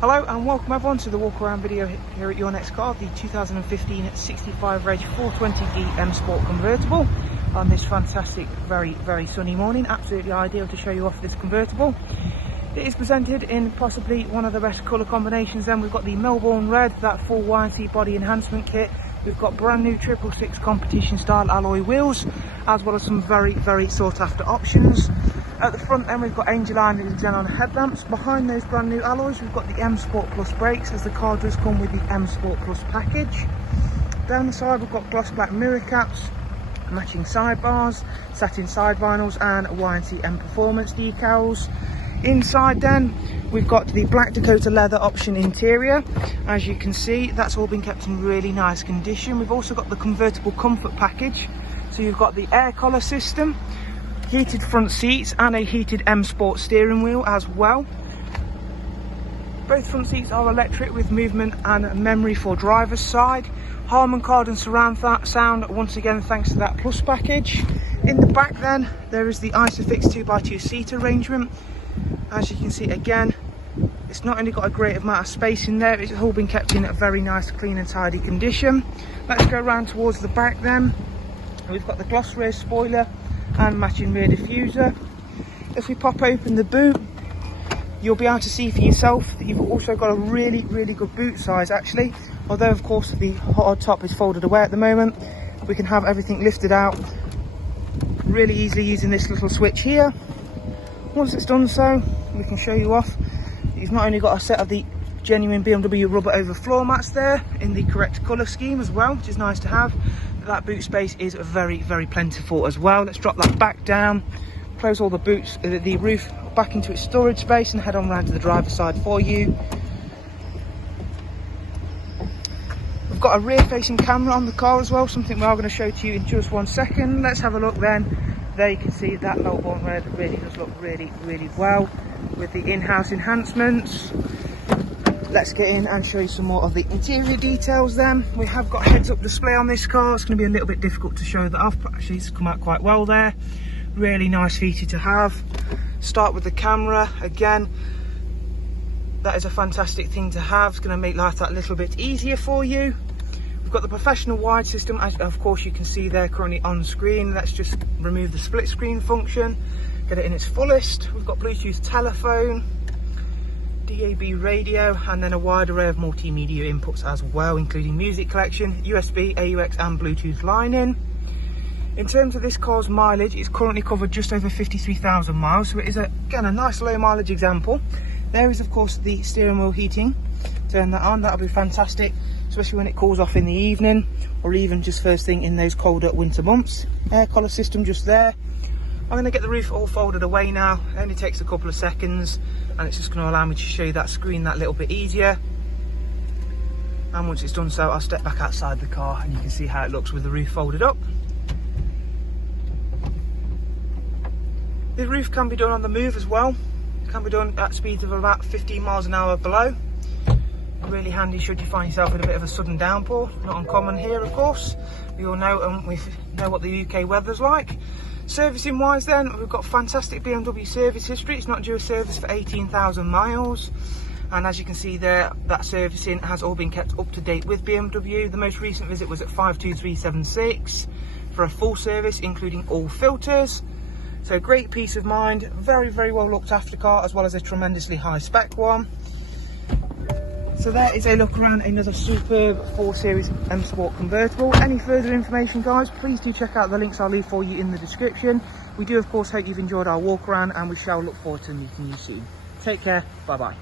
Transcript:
Hello and welcome everyone to the walk around video here at Your Next Car, the 2015 65 Reg 420D M Sport convertible on this fantastic, very sunny morning. Absolutely ideal to show you off this convertible. It is presented in possibly one of the best colour combinations. Then we've got the Melbourne Red, that full YT body enhancement kit. We've got brand new 666 competition style alloy wheels, as well as some very sought after options. At the front then we've got Angel Iron and xenon headlamps. Behind those brand new alloys we've got the M Sport Plus brakes, as the car does come with the M Sport Plus package. Down the side we've got gloss black mirror caps, matching sidebars, satin side vinyls and YT M Performance decals. Inside then we've got the black Dakota leather option interior. As you can see, that's all been kept in really nice condition. We've also got the convertible comfort package, so you've got the air collar system, heated front seats and a heated M Sport steering wheel as well. Both front seats are electric with movement and memory for driver's side. Harman Kardon surround sound, once again thanks to that Plus package. In the back then there is the Isofix 2x2 seat arrangement. As you can see, again, it's not only got a great amount of space in there, it's all been kept in a very nice, clean and tidy condition. Let's go around towards the back then. We've got the gloss rear spoiler and matching rear diffuser. If we pop open the boot, you'll be able to see for yourself that you've also got a really good boot size actually. Although of course the hard top is folded away at the moment, we can have everything lifted out really easily using this little switch here. Once it's done so, we can show you off. You've not only got a set of the genuine BMW rubber over floor mats there in the correct colour scheme as well, which is nice to have. That boot space is very plentiful as well. Let's drop that back down, close all the boots, the roof back into its storage space, and head on round to the driver's side for you. We've got a rear facing camera on the car as well, something we are going to show to you in just one second. Let's have a look then. There you can see that Melbourne Red really does look really well with the in-house enhancements. Let's get in and show you some more of the interior details then. We have got heads-up display on this car. It's going to be a little bit difficult to show that off, but actually it's come out quite well there. Really nice feature to have. Start with the camera. Again, that is a fantastic thing to have. It's going to make life that little bit easier for you. We've got the professional wide system, as of course you can see there currently on screen. Let's just remove the split screen function, get it in its fullest. We've got Bluetooth telephone, DAB radio, and then a wide array of multimedia inputs as well, including music collection, USB, AUX and Bluetooth line-in. In terms of this car's mileage, it's currently covered just over 53,000 miles, so it is again a nice low mileage example. There is of course the steering wheel heating. Turn that on, that'll be fantastic, especially when it cools off in the evening or even just first thing in those colder winter months. Air collar system just there. I'm going to get the roof all folded away now. It only takes a couple of seconds and it's just going to allow me to show you that screen that little bit easier. And once it's done so, I'll step back outside the car and you can see how it looks with the roof folded up. The roof can be done on the move as well. It can be done at speeds of about 15 miles an hour below. Really handy should you find yourself in a bit of a sudden downpour. Not uncommon here of course. We all know we know what the UK weather's like. Servicing wise then, we've got fantastic BMW service history. It's not due a service for 18,000 miles. And as you can see there, that servicing has all been kept up to date with BMW. The most recent visit was at 52376 for a full service, including all filters. So great peace of mind, very well looked after car, as well as a tremendously high spec one. So there is a look around another superb 4 Series M Sport convertible. Any further information guys, please do check out the links I'll leave for you in the description. We do of course hope you've enjoyed our walk around and we shall look forward to meeting you soon. Take care, bye bye.